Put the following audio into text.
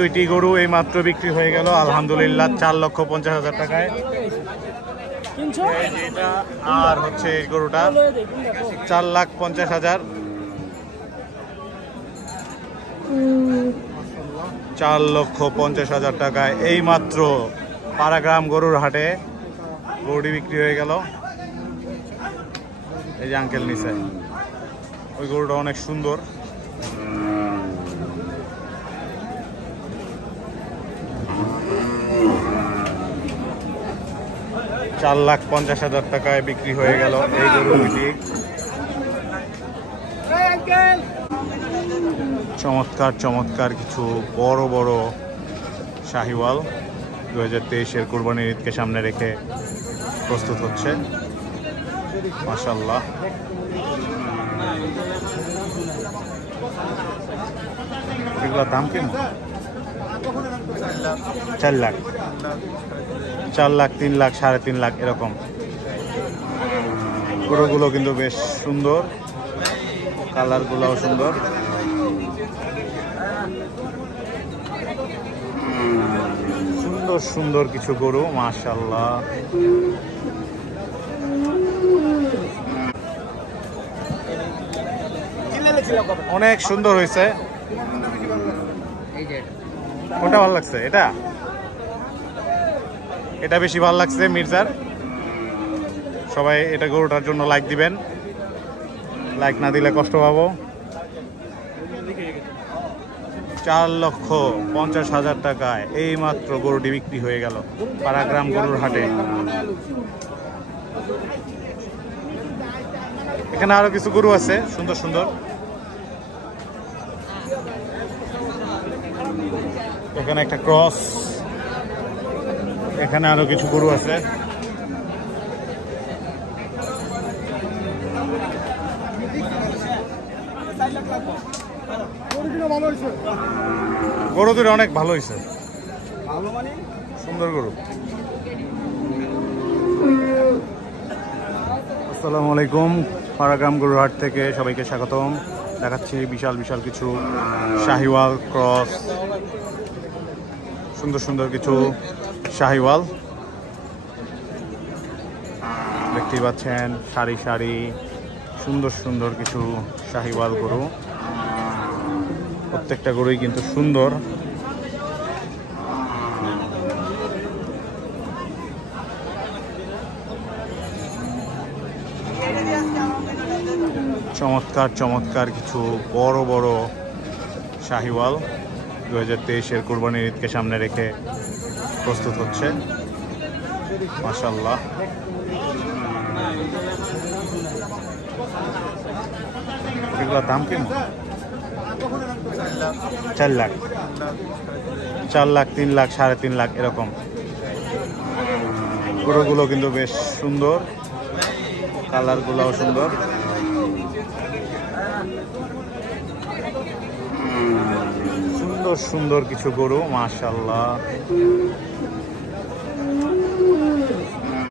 দুইটি গরু এই মাত্র বিক্রি হয়ে গেল আলহামদুলিল্লাহ 4,50,000 টাকায়। আর হচ্ছে এই গরুটা 4,50,000, 4,50,000 টাকায় এই মাত্র পাড়াগ্রাম গরুর হাটে গরুটি বিক্রি হয়ে গেল। এই যে আঙ্কেল নিচে, ওই গরুটা অনেক সুন্দর। $4,50,000 টাকায় বিক্রি হয়ে গেল এই গরু দুটি। চমৎকার চমৎকার কিছু বড় বড় শাহিওয়াল 2023-এর কুরবানির ঈদকে সামনে রেখে প্রস্তুত হচ্ছে। মাশাআল্লাহ, এগুলোর দাম কেমন? 4 লাখ, 4 লাখ, 3 লাখ, 3.5 লাখ এরকম। গরুগুলো কিন্তু বেশ সুন্দর, কালারগুলোও সুন্দর। সুন্দর সুন্দর কিছু গরু, মাশাআল্লাহ। অনেক সুন্দর হয়েছে। কোনটা ভালো লাগছে? এটা এটা বেশি ভালো লাগছে মির্জার। সবাই এটা গরুটার জন্য লাইক দিবেন, লাইক না দিলে কষ্ট পাবো। 4,50,000 টাকায় এই মাত্র গরুটি বিক্রি হয়ে গেল পাড়াগ্রাম গরুর হাটে। এখানে আরো কিছু গরু আছে সুন্দর সুন্দর। এখানে একটা ক্রস, এখানে আরো কিছু গরু আছে। গরু দুটো অনেক ভালো হয়েছে, সুন্দর গরু। আসসালামু আলাইকুম, পাড়াগ্রাম গরুর হাট থেকে সবাইকে স্বাগতম। দেখাচ্ছি বিশাল বিশাল কিছু শাহিওয়াল ক্রস, সুন্দর সুন্দর কিছু শাহিওয়াল দেখতেই পাচ্ছেন। সারি সারি সুন্দর সুন্দর কিছু শাহিওয়াল গরু, প্রত্যেকটা গরুই কিন্তু সুন্দর। চমৎকার চমৎকার কিছু বড় বড় শাহিওয়াল 2023-এর কুরবানির ঈদকে সামনে রেখে প্রস্তুত হচ্ছে। মাশাআল্লাহ, এগুলোর দাম কেমন? 4 লাখ, 4 লাখ, 3 লাখ, 3.5 লাখ এরকম। গরুগুলো কিন্তু বেশ সুন্দর, কালারগুলোও সুন্দর। সুন্দর সুন্দর কিছু গরু, মাশাআল্লাহ।